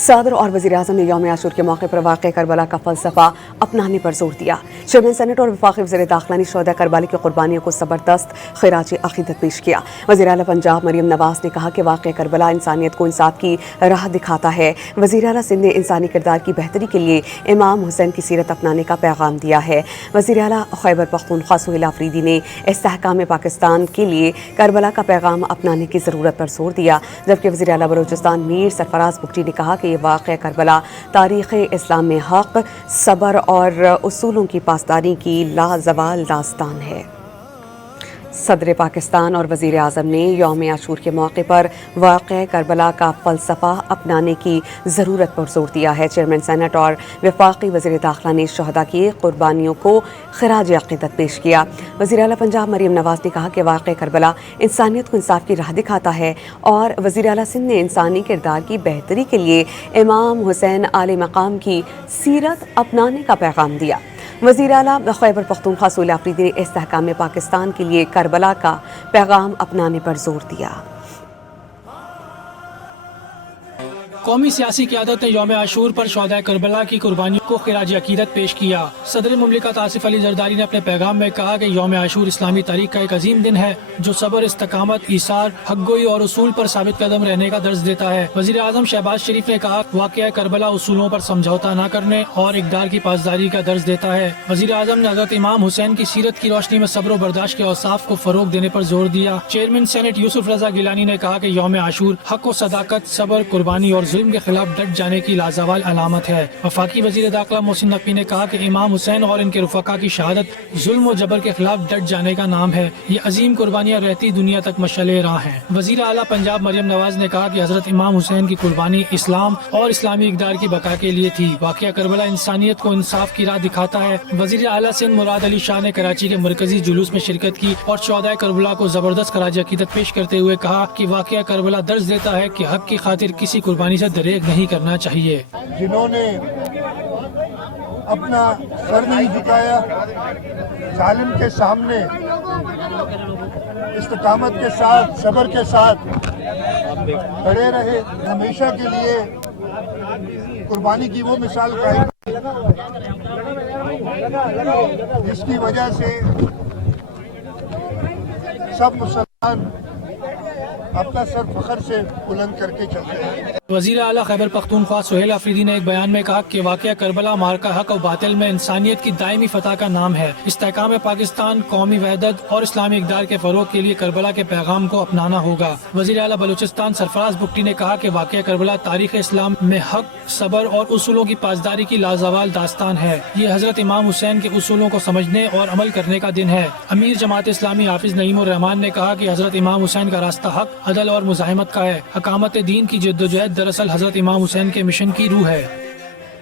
सदर और वज़ीर-ए-आज़म ने यौम आशूर के मौके पर वाक़या करबला का फ़लसफ़ा अपनाने पर जोर दिया। चेयरमैन सेनेट और वफ़ाक़ी वज़ीर दाखिला ने शोहदा करबला की क़ुरबानियों को ज़बरदस्त ख़िराज अक़ीदत पेश किया। वज़ीर आला पंजाब मरियम नवाज़ ने कहा कि वाक़या करबला इंसानियत को इंसाफ की राह दिखाता है। वज़ीर आला सिंध ने इंसानी किरदार की बेहतरी के लिए इमाम हुसैन की सीरत अपनाने का पैगाम दिया है। वज़ीर आला खैबर पख्तूनख्वा सुहेल आफरीदी ने इस्तेहकाम पाकिस्तान के लिए करबला का पैगाम अपनाने की ज़रूरत पर जोर दिया, जबकि वज़ीर आला बलूचिस्तान मीर सरफराज बुगटी ने कहा कि ये वाक़या करबला तारीख़ इस्लाम में हक़, सब्र और उसूलों की पासदारी की लाजवाल दास्तान है। सदर पाकिस्तान और वज़ीर आज़म ने यौम आशूर के मौके पर वाक़या करबला का फ़लसफ़ा अपनाने की ज़रूरत पर जोर दिया है। चेयरमैन सेनेट और वफ़ाक़ी वज़ीर दाखिला ने शहदा की क़ुरबानियों को ख़िराज अक़ीदत पेश किया। वज़ीर आला पंजाब मरियम नवाज़ ने कहा कि वाक़या करबला इंसानियत को इंसाफ की राह दिखाता है और वज़ीर आला सिंध ने इंसानी किरदार की बेहतरी के लिए इमाम हुसैन आले मकाम की सीरत अपनाने का पैगाम दिया। वज़ीर आला खैबर पख्तूनख्वा सुहेल आफरीदी ने इस्तेहकाम पाकिस्तान के लिए करबला का पैगाम अपनाने पर जोर दिया। कौमी सियासी क़यादत ने यौम आशूर पर शोहदाए करबला की कुर्बानियों को ख़िराज अक़ीदत पेश किया। सदर मुमलिकत आसिफ अली ज़रदारी ने अपने पैगाम में कहा कि यौम आशूर इस्लामी तारीख़ का एक अजीम दिन है जो सब्र, इस्तकामत, ईसार, हक़गोई और उसूल पर साबित कदम रहने का दर्ज देता है। वज़ीर आज़म शहबाज शरीफ ने कहा वाक़या करबला उसूलों पर समझौता न करने और इक़दार की पासदारी का दर्ज देता है। वज़ीर आज़म ने हज़रत इमाम हुसैन की सीरत की रोशनी में सब्र व बर्दाश्त के औसाफ को फ़रोग़ देने पर जोर दिया। चेयरमैन सेनेट यूसुफ रज़ा गिलानी ने कहा कि यौम आशूर हक़ व सदाकत, सब्र, कुर्बानी और जुल्म के खिलाफ डट जाने की लाजवाल अलामत है। वफाकी वज़ीर दाखिला मोहसिन नक़वी ने कहा कि इमाम हुसैन और इनके रुफ़क़ा की शहादत जुल्म व जबर के खिलाफ डट जाने का नाम है। ये अजीम कुर्बानियाँ रहती दुनिया तक मशअले राह हैं। वज़ीर आला पंजाब मरियम नवाज़ ने कहा कि हज़रत इमाम हुसैन की कुर्बानी इस्लाम और इस्लामी इक़दार की बका के लिए थी। वाक़या करबला इंसानियत को इंसाफ की राह दिखाता है। वज़ीर आला सिंध मुराद अली शाह ने कराची के मरकजी जुलूस में शिरकत की और शोहदाए करबला को ज़बरदस्त ख़िराज अक़ीदत पेश करते हुए कहा कि वाक़या करबला दर्ज देता है कि हक़ की खातिर किसी कुर्बानी से दरेग नहीं करना चाहिए। जिन्होंने अपना सर नहीं झुकाया, जालिम के सामने इस्तकामत के साथ, सब्र के साथ खड़े रहे, हमेशा के लिए कुर्बानी की वो मिसाल कायम जिसकी वजह से सब मुसलमान अपना सर फखर से बुलंद करके चलते हैं। वज़ीर आला खैबर पख्तूनख्वा सुहेल आफरीदी ने एक बयान में कहा कि वाक़या करबला मार्का हक़ और बातिल में इंसानियत की दायमी फतह का नाम है। इस्तेहकाम पाकिस्तान, कौमी वहदत और इस्लामी इक़दार के फ़रोग़ के लिए करबला के पैगाम को अपनाना होगा। वज़ीर आला बलूचिस्तान सरफराज बुगटी ने कहा कि वाक़या करबला तारीख़ इस्लाम में हक़, सब्र और उसूलों की पासदारी की लाजवाल दास्तान है। ये हज़रत इमाम हुसैन के उसूलों को समझने और अमल करने का दिन है। अमीर जमात इस्लामी हाफिज़ नईमुर रहमान ने कहा कि हज़रत इमाम हुसैन का रास्ता हक़, अदल और मुज़ाहिमत का है। हकामत दीन की जद्दोजहद दरअसल हज़रत इमाम हुसैन के मिशन की रूह है।